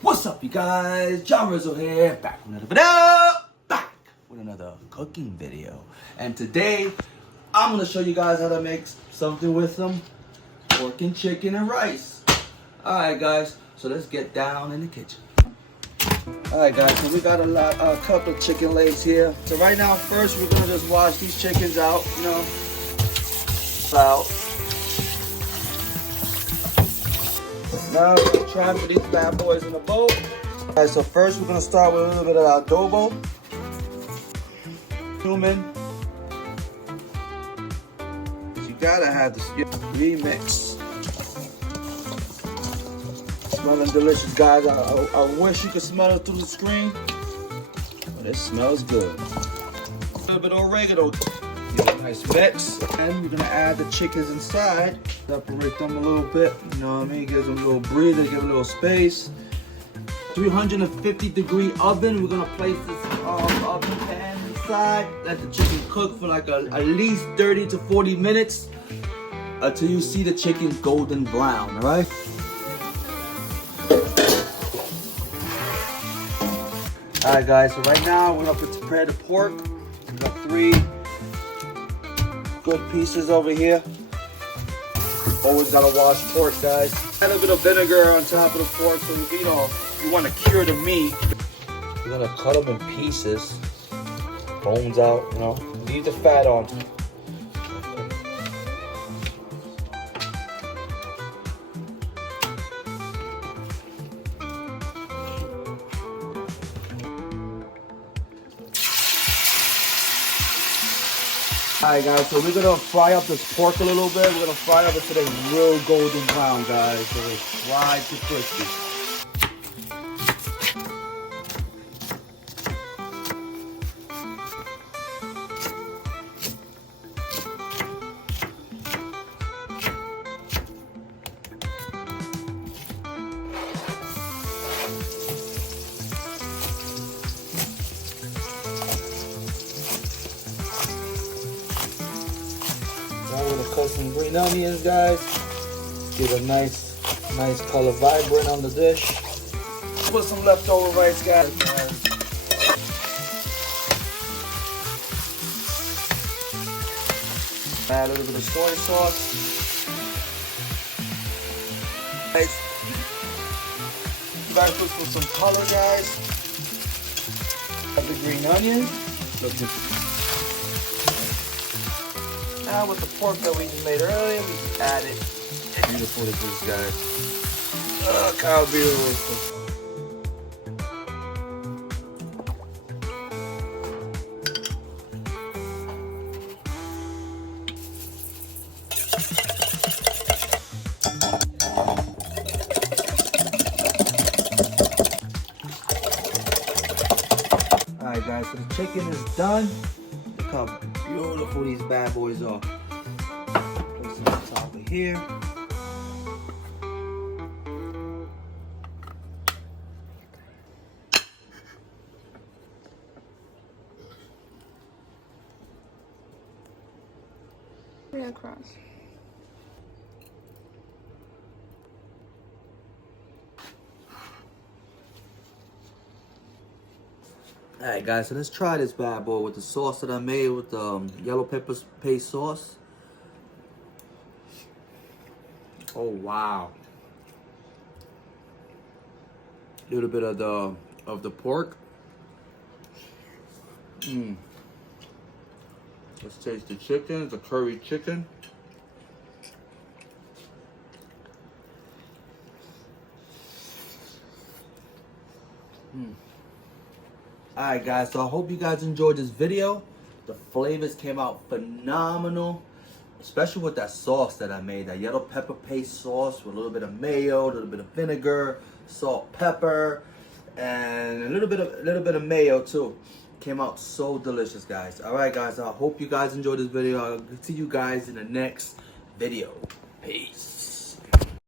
What's up, you guys? John Rizzo here, back with another cooking video. And today, I'm gonna show you guys how to make something with some pork and chicken and rice. Alright guys, so let's get down in the kitchen. Alright guys, so we got a couple of chicken legs here. So right now, first we're gonna just wash these chickens out, out. Now we're gonna transfer these bad boys in a bowl. Alright, so first we're gonna start with a little bit of adobo, cumin. You gotta have this remix. Smelling delicious, guys. I wish you could smell it through the screen, but it smells good. A little bit of oregano. Give it a nice mix. And we're gonna add the chickens inside. Separate them a little bit, you know what I mean? Give them a little breather, give a little space. 350-degree oven. We're gonna place this oven pan inside. Let the chicken cook for like at least 30 to 40 minutes until you see the chicken golden brown, all right? All right, guys, so right now we're gonna prepare the pork. We got 3 good pieces over here. Always gotta wash pork, guys. Add a little bit of vinegar on top of the pork, so you want to cure the meat. You're gonna cut them in pieces, bones out, leave the fat on. Alright guys, so we're gonna fry up this pork a little bit. We're gonna fry up until it's real golden brown, guys. So it's fried to crispy. Now we're gonna cut some green onions, guys. Get a nice color vibrant on the dish. Put some leftover rice, guys. Add a little bit of soy sauce. Guys, you guys put some color, guys. Add the green onion. Now with the pork that we just made earlier, we just add it. Beautiful it is, guys. Look how beautiful. Alright guys, so the chicken is done. Look how beautiful these bad boys are. Place them on top of here. Right across. Alright guys, so let's try this bad boy with the sauce that I made with the yellow pepper paste sauce. Oh wow. A little bit of the pork. Let's taste the chicken, the curry chicken. Alright guys, so I hope you guys enjoyed this video. The flavors came out phenomenal, especially with that sauce that I made, that yellow pepper paste sauce with a little bit of mayo, a little bit of vinegar, salt, pepper, and a little bit of mayo too. Came out so delicious, guys. Alright guys, I hope you guys enjoyed this video. I'll see you guys in the next video. Peace.